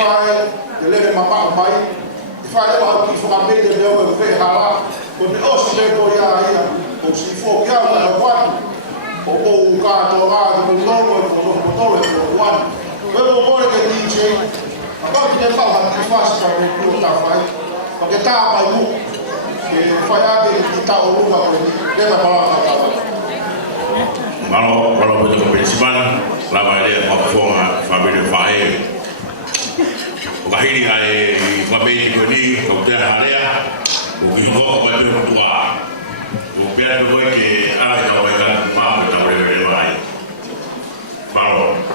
fai le le mapa mai fai le wa ki fa me de o fe hala ko me o se to ia o si fo ya la wa o ka to ga ko no ko wa pero o que DJ agora que ele fala que faz para o que tá faz porque tá para o que faz a que tá o lugar que leva para Malo punya principal lama dia performa família fai kahiri ai família koni kau area o que não vai ter tua o pé do que ai não vai dar mal então ele vai malo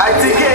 I think